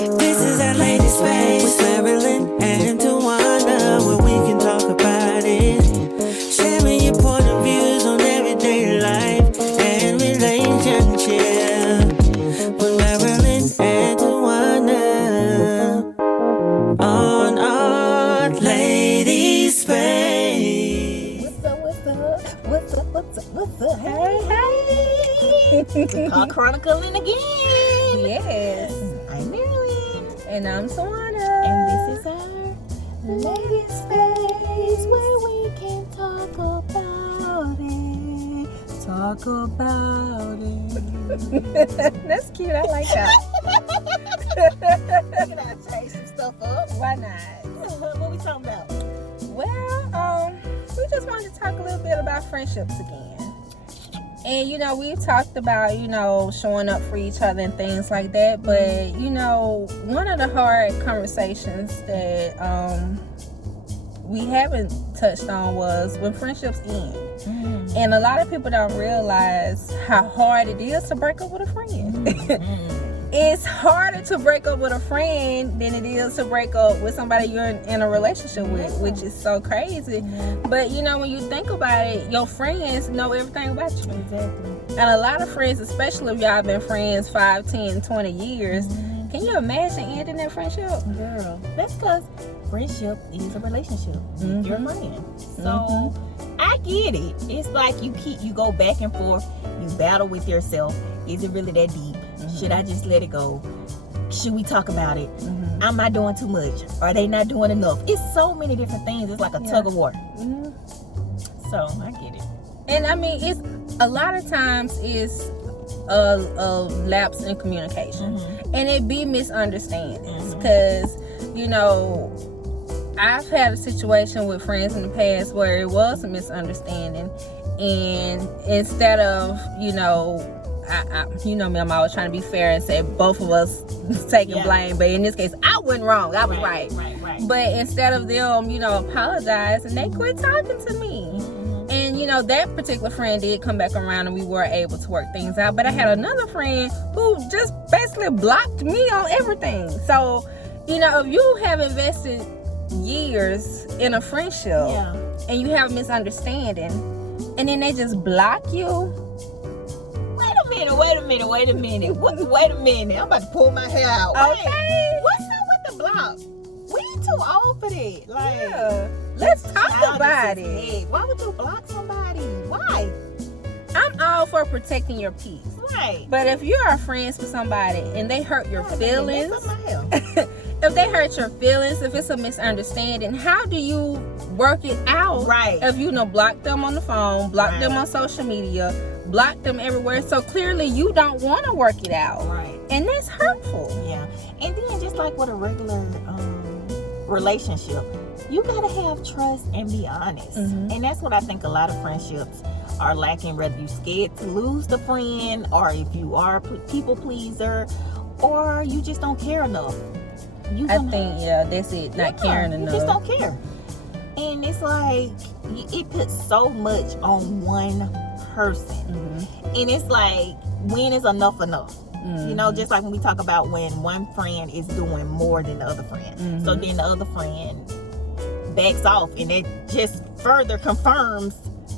This is our lady space with Marilyn and Tawana, where we can talk about it. Sharing your point of views on everyday life and relationship with Marilyn and Tawana on our lady space. What's up? Hey. Call chronicling again. Yes. I'm Marilyn. And I'm Tawana. And this is our lady space where we can talk about it. Talk about it. That's cute. I like that. Can I change some stuff up? Why not? What we talking about? Well, we just wanted to talk a little bit about friendships again. And, we've talked about, showing up for each other and things like that. But, one of the hard conversations that we haven't touched on was when friendships end. Mm-hmm. And a lot of people don't realize how hard it is to break up with a friend. Mm-hmm. It's harder to break up with a friend than it is to break up with somebody you're in a relationship with, which is so crazy. But when you think about it, your friends know everything about you. Exactly. And a lot of friends, especially if y'all been friends 5, 10, 20 years, can you imagine ending that friendship? Girl, that's because friendship is a relationship with your friend. So I get it. It's like you go back and forth, you battle with yourself. Is it really that deep? Should I just let it go? Should we talk about it? Am I doing too much? Are they not doing enough? It's so many different things. It's like a tug of war. So I get it. And I mean, it's a lot of times it's a lapse in communication, and it be misunderstandings. Because I've had a situation with friends in the past where it was a misunderstanding, and instead of I me, I'm always trying to be fair and say both of us taking blame, but in this case, I wasn't wrong. I was right. But instead of them, apologizing, they quit talking to me. And that particular friend did come back around, and we were able to work things out. But I had another friend who just basically blocked me on everything. So, if you have invested years in a friendship and you have a misunderstanding, and then they just block you. Wait a minute. Wait a minute. I'm about to pull my hair out. Okay. Wait, what's up with the block? We too old for that. Like, let's talk about it. Hey, why would you block somebody? Why? I'm all for protecting your peace. Right. But if you are friends with somebody and they hurt your feelings, if they hurt your feelings, if it's a misunderstanding, how do you work it out? Right. If you block them on the phone, block them on social media, block them everywhere. So clearly you don't want to work it out. Right. And that's hurtful. Yeah. And then just like with a regular relationship, you gotta have trust and be honest. And that's what I think a lot of friendships are lacking, whether you're scared to lose the friend, or if you are a people pleaser, or you just don't care enough. That's it, not caring enough. You just don't care. And it's like, it puts so much on one person. And it's like, when is enough? Just like when we talk about when one friend is doing more than the other friend. So then the other friend backs off, and it just further confirms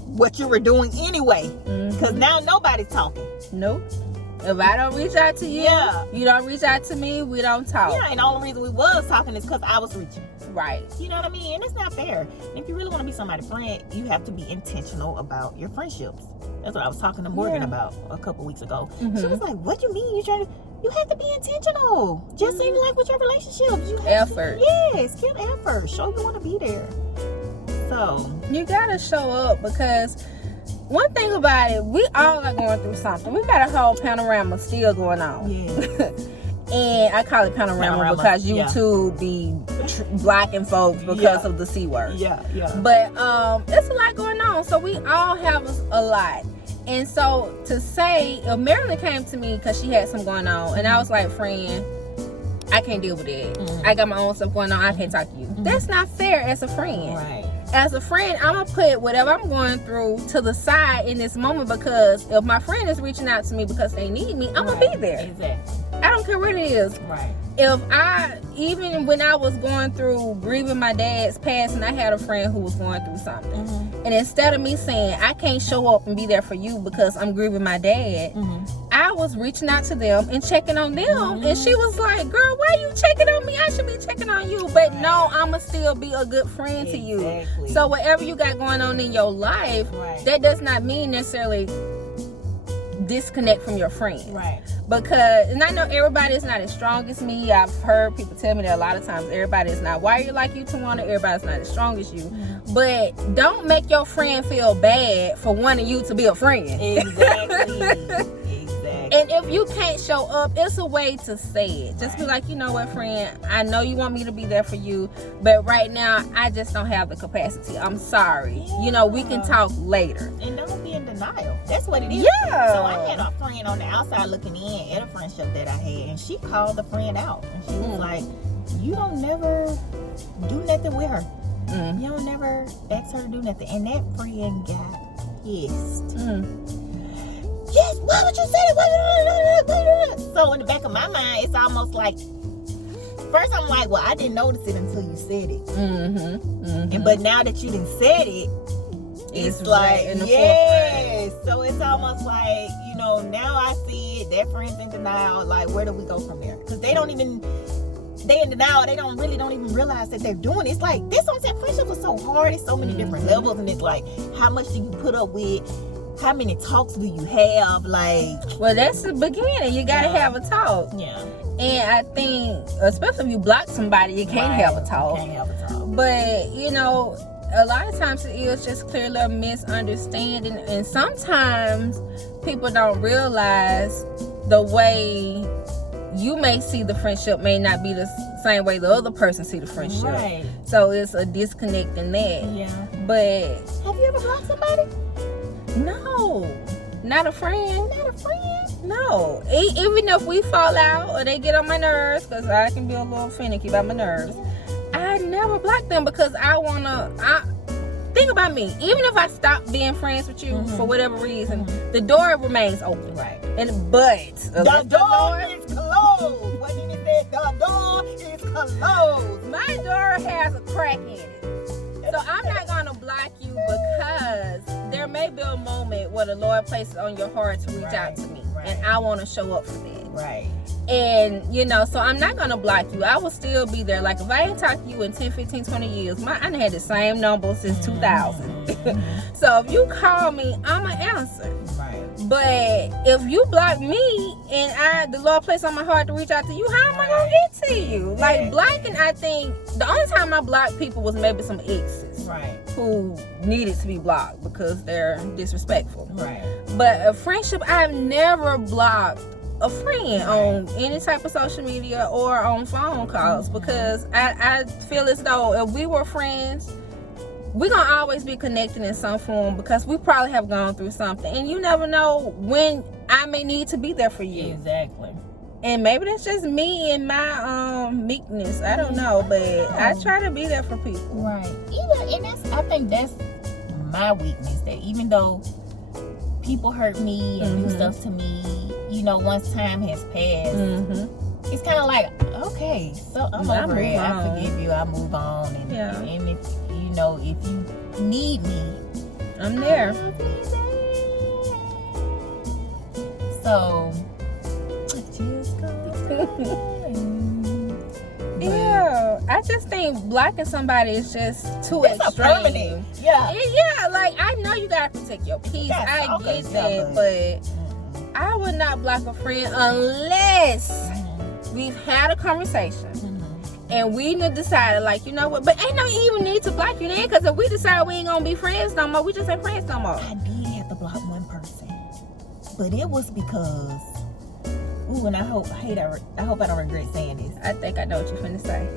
what you were doing anyway. Because now nobody's talking. Nope. If I don't reach out to you, you don't reach out to me, we don't talk. Yeah, and the only reason we was talking is because I was reaching. Right. You know what I mean? And it's not fair. If you really want to be somebody's friend, you have to be intentional about your friendships. That's what I was talking to Morgan about a couple weeks ago. She was like, what do you mean? You have to be intentional. Just even like with your relationships. You have effort. Give effort. Show you want to be there. So you gotta show up, because one thing about it, we all are going through something. We got a whole panorama still going on. Yeah. And I call it panorama because YouTube be blocking folks because of the C word. Yeah. But it's a lot going on. So we all have a lot. And so to say, if Marilyn came to me because she had something going on, and I was like, friend, I can't deal with it. I got my own stuff going on. I can't talk to you. That's not fair as a friend. Right. As a friend, I'm going to put whatever I'm going through to the side in this moment, because if my friend is reaching out to me because they need me, I'm going to be there. Exactly. I don't don't care what it is. Right. Even when I was going through grieving my dad's passing, I had a friend who was going through something. Mm-hmm. And instead of me saying, I can't show up and be there for you because I'm grieving my dad, I was reaching out to them and checking on them. And she was like, girl, why are you checking on me? I should be checking on you. But no, I'ma still be a good friend to you. So whatever you got going on in your life, that does not mean necessarily disconnect from your friend. Right. Because, and I know everybody is not as strong as me. I've heard people tell me that a lot of times everybody is not wired like you, Tawana. Everybody's not as strong as you. But don't make your friend feel bad for wanting you to be a friend. Exactly. And if you can't show up, it's a way to say it. Just be like, you know what, friend, I know you want me to be there for you, but right now I just don't have the capacity. I'm sorry. You know, we can talk later. And don't be in denial. That's what it is. Yeah. So I had a friend on the outside looking in at a friendship that I had, and she called the friend out, and she was like, you don't never do nothing with her. You don't never ask her to do nothing. And that friend got pissed. Yes, why would you say that? So in the back of my mind, it's almost like, first I'm like, well, I didn't notice it until you said it. And but now that you done said it, it's like, in the yes. So it's almost like, you know, now I see it. That friend's in denial. Like, where do we go from there? Because they in denial. They don't even realize that they're doing it. It's like, this one said friendships are so hard. It's so many different levels, and it's like, how much do you put up with? How many talks do you have? Like, well, that's the beginning. You gotta have a talk. Yeah. And I think, especially if you block somebody, you can't have a talk. You can't have a talk. But you know, a lot of times it is just clearly a misunderstanding, and sometimes people don't realize the way you may see the friendship may not be the same way the other person see the friendship. Right. So it's a disconnect in that. Yeah. But have you ever blocked somebody? no, not a friend. Not a friend? No. Even if we fall out or they get on my nerves, because I can be a little finicky about my nerves, I never block them because think about me. Even if I stop being friends with you for whatever reason, the door remains open. Right. But the door is closed. What did it say? The door is closed. My door has a crack in it. So I'm not going to block you because there may be a moment where the Lord places on your heart to reach out to me. And I want to show up for that. Right. And, you know, so I'm not going to block you. I will still be there. Like, if I ain't talked to you in 10, 15, 20 years, I done had the same number since 2000. So if you call me, I'm going to answer. Right. But if you block me and the Lord placed on my heart to reach out to you, how am I going to get to you? Like, blocking, I think, the only time I blocked people was maybe some exes. Right. Who needed to be blocked because they're disrespectful. Right. But a friendship, I've never blocked a friend on any type of social media or on phone calls because I feel as though if we were friends, we're going to always be connected in some form because we probably have gone through something. And you never know when I may need to be there for you. Exactly. And maybe that's just me and my meekness. I don't know. But I try to be there for people. Right. I think that's my weakness. That even though people hurt me and do stuff to me, you know, once time has passed, it's kind of like, okay, so I'm over it. I forgive you. I move on. And if you know, if you need me, I'm there. So yeah, I just think blocking somebody is just too extreme. Yeah, like I know you gotta protect your peace. I get that, but I would not block a friend unless we've had a conversation and we decided, like, you know what? But ain't no even need to block you then, because if we decide we ain't gonna be friends no more, we just ain't friends no more. I did have to block one person, but it was because. Ooh, and I hope I don't regret saying this. I think I know what you're finna say.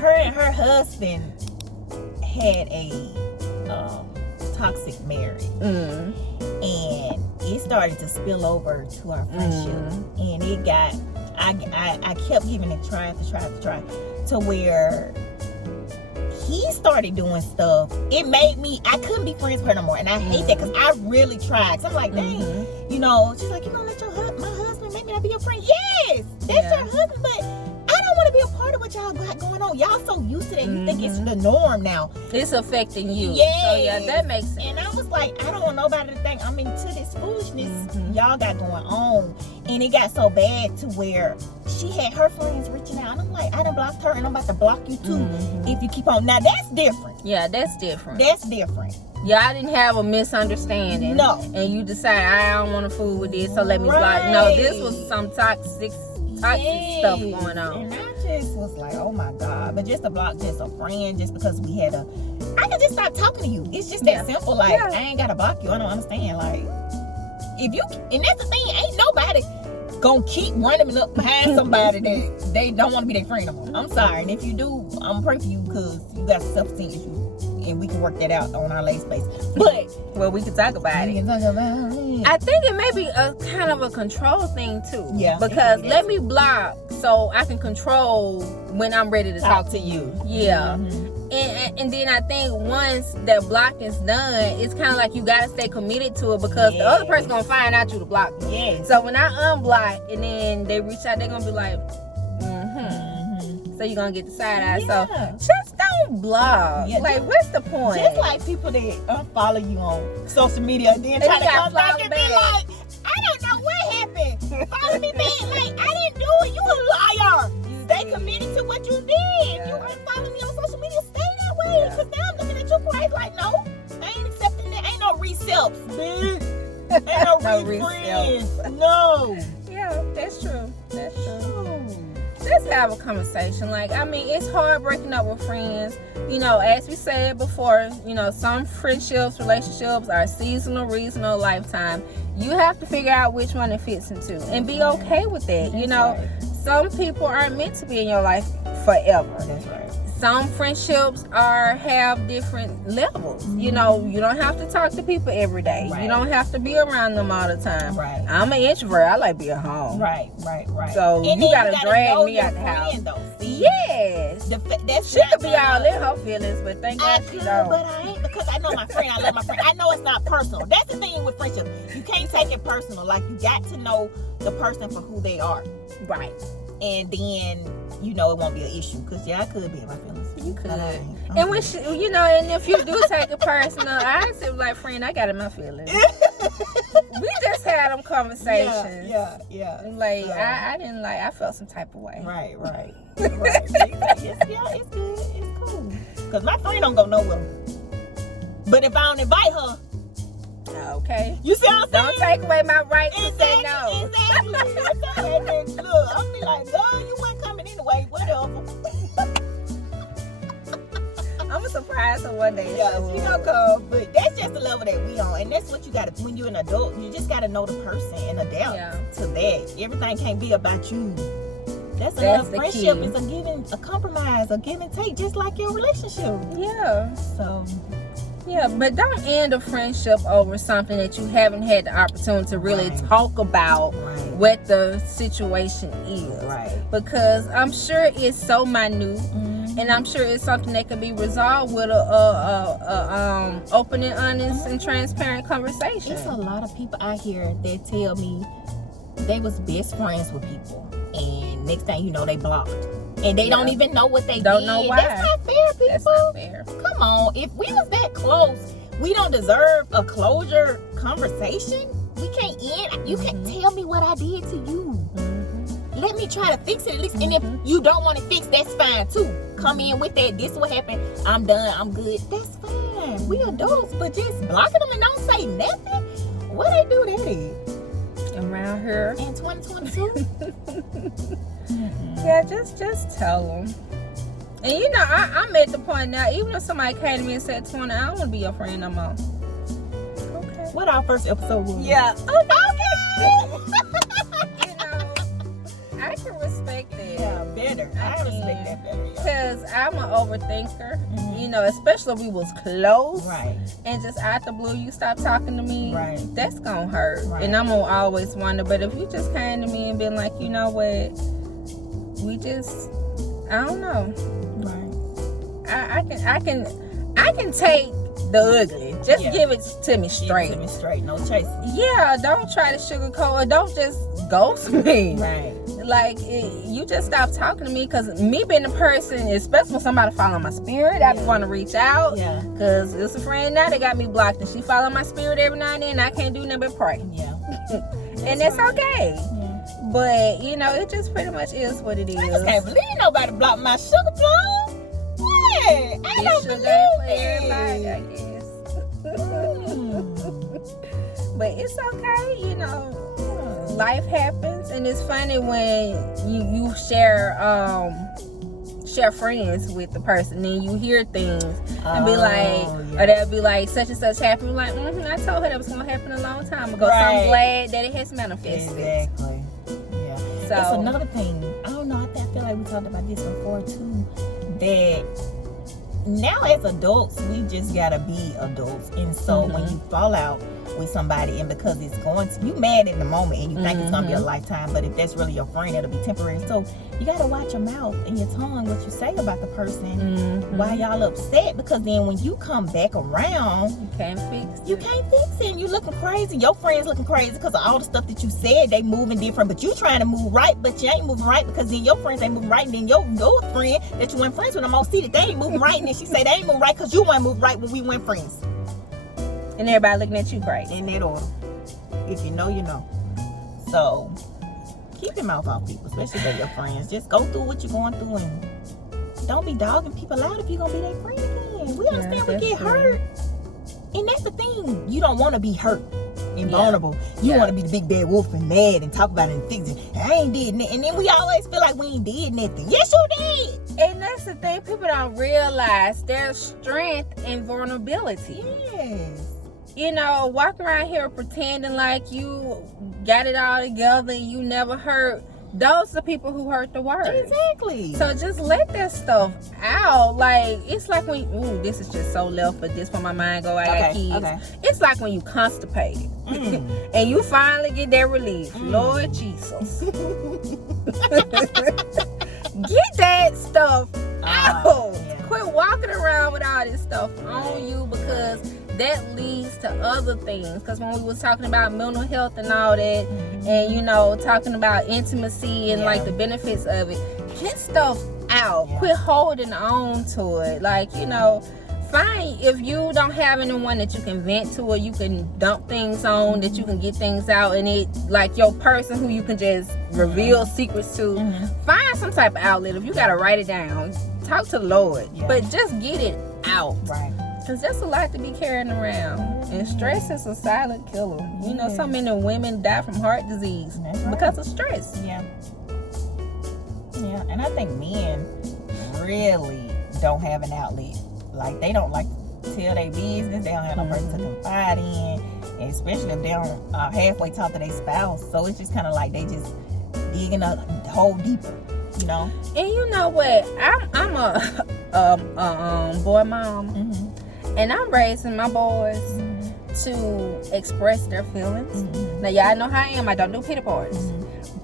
Her and her husband had a toxic marriage, and it started to spill over to our friendship, and it got. I kept giving it try to where he started doing stuff. It made me. I couldn't be friends with her no more, and I hate that because I really tried. So I'm like, dang, you know, she's like, you gonna let my husband husband, maybe I'll be your friend. Yes, that's your husband, but I don't want to be a part of what y'all got going on. Y'all so used to that, you think it's the norm now. It's affecting you. Yes. So yeah, that makes sense. And I was like, I don't want nobody to think I'm into this foolishness y'all got going on. And it got so bad to where she had her friends reaching out. And I'm like, I done blocked her and I'm about to block you too if you keep on. Now that's different. Yeah, that's different. That's different. Y'all didn't have a misunderstanding. No. And you decide, I don't want to fool with this, so let me block. No, this was some toxic stuff going on. And I just was like, oh my God. But just to block just a friend just because we had I could just stop talking to you. It's just that simple. Like, I ain't got to block you. I don't understand. Like, if you, and that's the thing, ain't nobody gonna keep running up behind somebody that they don't want to be their friend no more. I'm sorry. And if you do, I'm praying for you because you got self-esteem issues. And we can work that out on our late space. But well, we can talk about it. I think it may be a kind of a control thing too. Yeah. Because let me block so I can control when I'm ready to talk to you. Yeah. And then I think once that blocking's done, it's kind of like you gotta stay committed to it because the other person gonna find out you the block. Yeah. So when I unblock and then they reach out, they're gonna be like, so you're gonna get the side eye. So just don't block. Yeah, like, what's the point? Just like people that unfollow you on social media and then try to come back and be like, I don't know what happened. Follow me back. Like, I didn't do it. You a liar. Stay committed to what you did. You unfollow me on social media. Stay that way. Because now I'm looking at you crazy like, no, I ain't accepting that. Ain't no reselfs, bitch. Ain't no re-friends. No. Yeah, that's true. That's true. Let's have a conversation. Like, I mean, it's hard breaking up with friends. You know, as we said before, you know, some friendships, relationships are seasonal, regional, lifetime. You have to figure out which one it fits into and be okay with that. You know, some people aren't meant to be in your life forever. That's right. Some friendships have different levels. You know, you don't have to talk to people every day. You don't have to be around them all the time. Right. I'm an introvert. I like being home. Right. So and you gotta drag me out the house. Yes. She could be all in her feelings, but thank God she don't. But I ain't, because I know my friend. I love my friend. I know it's not personal. That's the thing with friendship. You can't take it personal. Like, you got to know the person for who they are. Right. And then, you know, it won't be an issue. Because, I could be in my feelings. You could. And when she, you know, and if you do take it personal, I say, like, friend, I got in my feelings. We just had them conversations. Yeah. Like, I didn't like, I felt some type of way. Right. It's good. It's cool. Because my friend don't go nowhere. But if I don't invite her, okay. You see what I'm saying? Don't take away my right to say no. Exactly. Look, I'll be like, girl, you weren't coming anyway. Whatever. I'm surprised her one day. Yeah, she gonna come. But that's just the level that we on. And that's what you gotta, when you're an adult, you just gotta know the person and adapt to that. Everything can't be about you. That's another friendship. It's a compromise, a give and take, just like your relationship. Yeah. So. Yeah, but don't end a friendship over something that you haven't had the opportunity to really talk about what the situation is. Right. Because I'm sure it's so minute, and I'm sure it's something that can be resolved with a open and honest and transparent conversation. It's a lot of people out here that tell me they was best friends with people, and next thing you know, they blocked. And they don't even know what they don't did. know why. That's not fair, people. That's not fair. Come on. If we was that close, we don't deserve a closure conversation. We can't end. You can't tell me what I did to you. Let me try to fix it at least. And if you don't want to fix, that's fine too. Come in with that. This is what happened. I'm done. I'm good. That's fine. We adults, but just blocking them and don't say nothing. What they do that is? Around here in 2022. Yeah, just tell them. And you know, I'm at the point now, even if somebody came to me and said, "Twana, I don't want to be your friend no more." Okay. What our first episode was? Yeah. Okay. You know, I can respect that. Yeah, better. I respect that better. Because I'm an overthinker. You know, especially if we was close. Right. And just out the blue, you stop talking to me. Right. That's gonna hurt. Right. And I'm gonna always wonder. But if you just came to me and been like, you know what, I don't know. Right. I can take the ugly. Just give it to me straight. Give it to me straight, no chasing. Yeah, don't try to sugarcoat it. Don't just ghost me. Right. Like, you just stop talking to me, because me being a person, especially when somebody following my spirit, I want to reach out. Yeah. Because it's a friend now that got me blocked, and she follow my spirit every now and then, and I can't do nothing but pray. Yeah. And that's okay. Yeah. But, you know, it just pretty much is what it is. I just can't believe nobody blocked my sugar plum. Yeah, I don't Sugar believe ain't for it. everybody, I guess. But it's okay, you know. Life happens, and it's funny when you share friends with the person, and you hear things and be like, or they'll be like, such and such happened. Like, I told her that was gonna happen a long time ago. Right. So I'm glad that it has manifested. Exactly. Yeah. So It's another thing. I don't know. I feel like we talked about this before too. That now as adults, we just gotta be adults, and so when you fall out with somebody, and because it's going to, you mad in the moment and you think it's gonna be a lifetime, but if that's really your friend, it'll be temporary. So you gotta watch your mouth and your tongue, what you say about the person while y'all upset, because then when you come back around, you can't fix it. You can't fix it. You looking crazy. Your friends looking crazy because of all the stuff that you said. They moving different, but you trying to move right, but you ain't moving right, because then your friends ain't moving right, and then your friend that you weren't friends with, I'm gonna see that they ain't moving right, and then she say they ain't moving right because you weren't moving right when we weren't friends. And everybody looking at you crazy. In that order. If you know, you know. So keep your mouth off people, especially if they're your friends. Just go through what you're going through, and don't be dogging people out if you're gonna be their friend again. We understand we get hurt. And that's the thing. You don't want to be hurt and vulnerable. You want to be the big bad wolf and mad and talk about it and fix it. I ain't did nothing. And then we always feel like we ain't did nothing. Yes, you did. And that's the thing. People don't realize there's strength in vulnerability. Yes. You know, walking around here pretending like you got it all together and you never hurt. Those are the people who hurt the worst. Exactly. So just let that stuff out. Like, it's like when, this is just so left, but this for my mind go, I got kids. Okay. It's like when you constipated and you finally get that relief. Lord Jesus. Get that stuff out. Yeah. Quit walking around with all this stuff on you, because that leads to other things. Because when we was talking about mental health and all that, and you know, talking about intimacy and like the benefits of it, get stuff out. Quit holding on to it. Like, you know, fine if you don't have anyone that you can vent to or you can dump things on, that you can get things out, and it like your person who you can just reveal secrets to. Find some type of outlet. If you gotta write it down, talk to the Lord, but just get it out. Right. Because that's a lot to be carrying around. And stress is a silent killer. You know, so many women die from heart disease because of stress. Yeah. Yeah, and I think men really don't have an outlet. Like, they don't like to tell their business. They don't have no person to confide in. And especially if they don't halfway talk to their spouse. So it's just kind of like they just digging a hole deeper, you know? And you know what? I'm a boy mom. And I'm raising my boys to express their feelings. Now, y'all know how I am. I don't do pity parties.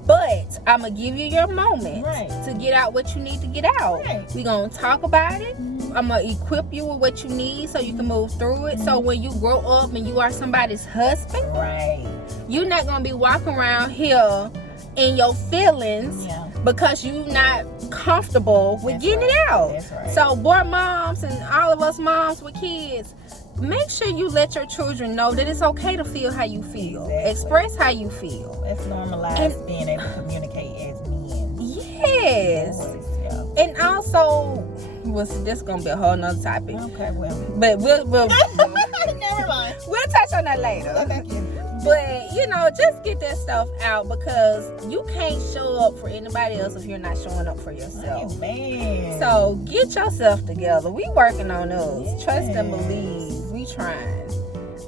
But I'm going to give you your moment to get out what you need to get out. We're going to talk about it. I'm going to equip you with what you need so you can move through it. So when you grow up and you are somebody's husband, you're not going to be walking around here in your feelings because you're not comfortable with getting it out. So boy moms and all of us moms with kids, make sure you let your children know that it's okay to feel how you feel. Express how you feel. Let's normalize being able to communicate as men. Yes. And also, this is gonna be a whole nother topic. Okay, well, but we'll never mind. We'll touch on that later. Okay. But, you know, just get that stuff out, because you can't show up for anybody else if you're not showing up for yourself. Amen. So get yourself together. We working on us. Trust and believe. We trying.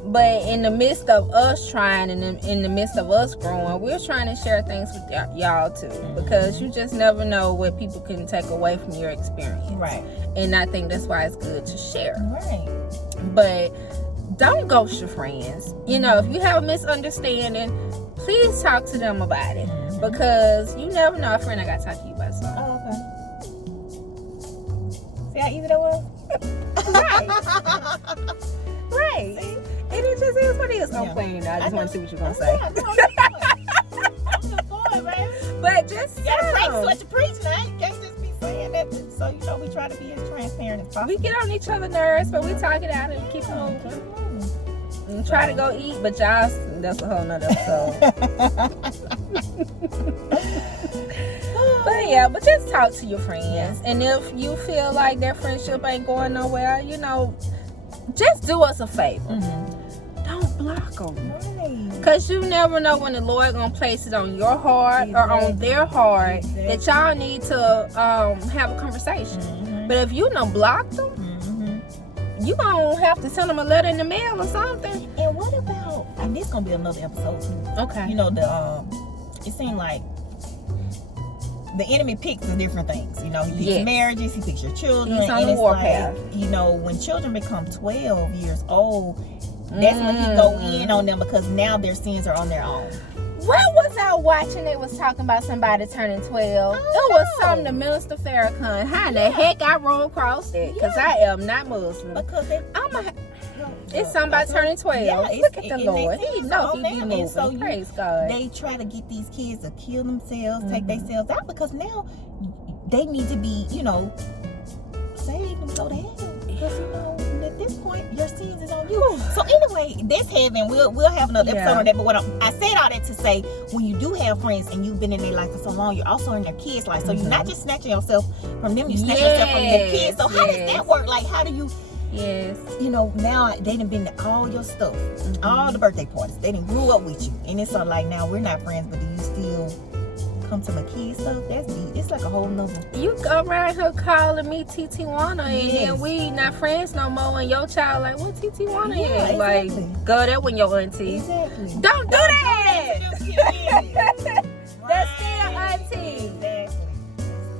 But in the midst of us trying, and in the midst of us growing, we're trying to share things with y'all too. Because you just never know what people can take away from your experience. Right. And I think that's why it's good to share. Right. But don't ghost your friends. You know, if you have a misunderstanding, please talk to them about it. Because you never know. A friend I got to talk to you about something. Oh, okay. See how easy that was? Right. Right. is. I'm Yeah. playing. I just want to see what you're gonna Yeah, say. no, I'm just going, baby. But just You gotta practice what you preach, now. You can't just be saying that. So, you know, we try to be as transparent as possible. we get on each other's nerves, but we talk it out and keep it moving. And try to go eat, but y'all, that's a whole nother episode. But yeah, but just talk to your friends. And if you feel like their friendship ain't going nowhere, you know, just do us a favor. Don't block them. Right. Because you never know when the Lord gonna place it on your heart or on their heart that y'all need to have a conversation. But if you don't block them, you gonna have to send them a letter in the mail or something. And what about, and this gonna be another episode too. Okay. You know, it seemed like the enemy picks the different things. You know, he picks marriages, he picks your children. He's on and the it's warpath. You know, when children become 12 years old, that's when he go in on them because now their sins are on their own. What was I watching? They was talking about somebody turning 12. It was something to Minister Farrakhan. How in the heck I roll across that? Because I am not Muslim. Because it's somebody turning 12. Yeah, Look at the Lord. He know know he be moving. So Praise God. They try to get these kids to kill themselves, take themselves out because now they need to be, you know, saved and go to heaven. Because, you know, at this point, your sins is on you. So anyway, this heaven, we'll have another episode on that. But what I said all that to say, when you do have friends and you've been in their life for so long, you're also in their kids' life. So you're not just snatching yourself from them, you snatch yourself from their kids. So how does that work? Like, how do you... Yes. You know, now they done been to all your stuff, all the birthday parties. They done grew up with you. And it's sort of like, now we're not friends, but do you still come to my kids' stuff? That's deep. It's like a whole nother. You go around here calling me TT Wana and then we not friends no more and your child like, what TT Wana is? Exactly. Like, go that when your auntie. Exactly. Don't do that! That's still Right. auntie. Exactly.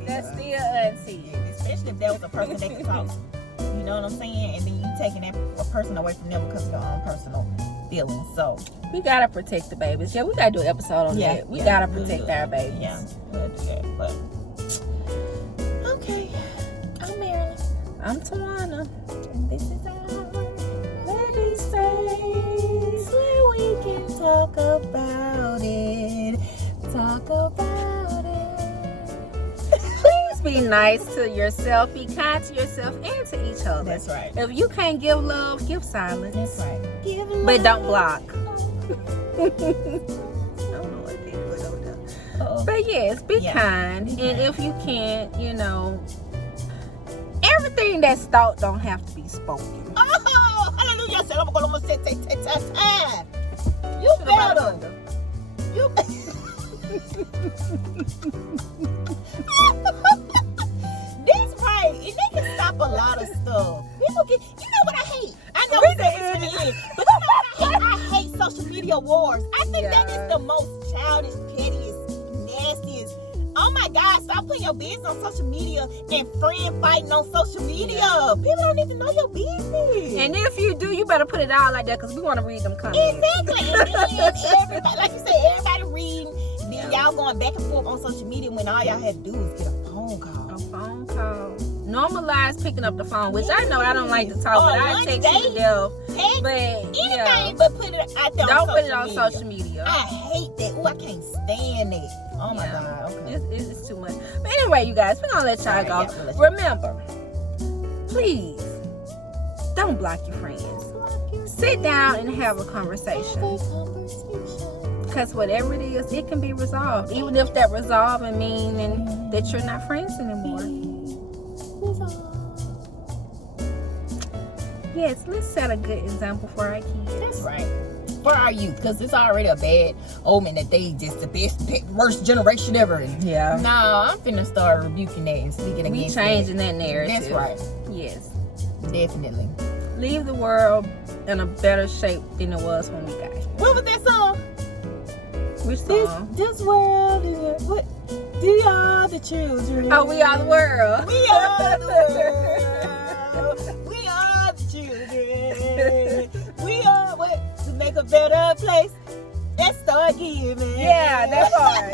That's still auntie. Yeah, especially if that was a person they could talk to. You know what I'm saying? And then you taking a person away from them because of your own personal feelings. So we gotta protect the babies. Yeah, we gotta do an episode on that. We gotta protect our babies. Yeah, we'll do that. But okay, I'm Marilyn. I'm Tawana. And this is our Lady Space where we can talk about it. Talk about it. Please be nice to yourself, be kind to yourself and to each other. That's right. If you can't give love, give silence. That's right. Give love. But don't block. I don't know what people don't do. But yes, be kind. And if you can't, you know, everything that's thought don't have to be spoken. Oh, hallelujah. You better. You That's right. And they can stop a lot of stuff. People get, you know what I hate? I know it's going to end. But you know what I hate? I hate social media wars. I think that is the most childish, pettiest, nastiest. Oh my God, stop putting your business on social media and friend fighting on social media. People don't need to know your business. And if you do, you better put it out like that because we want to read them comments. Exactly. And then everybody, like you said, everybody reading. Then y'all going back and forth on social media when all y'all had to do was get a phone call. A phone call. Normalize picking up the phone, which I know I don't like to talk, but I text you to death. But anything but put it out there. Don't put it on social media. I hate that. Ooh, I can't stand it. Oh my God. Okay. It's too much. But anyway, you guys, we're gonna let y'all go. Remember, please don't block your friends. Sit down and have a conversation. Because whatever it is, it can be resolved. Even if that resolving meaning that you're not friends anymore. Yes, let's set a good example for our kids. That's right. For our youth, because it's already a bad omen that they just the best, worst generation ever. Yeah. No, I'm finna start rebuking that and speaking against We changing that narrative. That's right. Yes. Definitely. Leave the world in a better shape than it was when we got here. What was that song? Which song? This world is what? We are the children. Oh, we are the world. We are the world. We are the children. We are what? To make a better place. Let's start giving. Yeah, that part.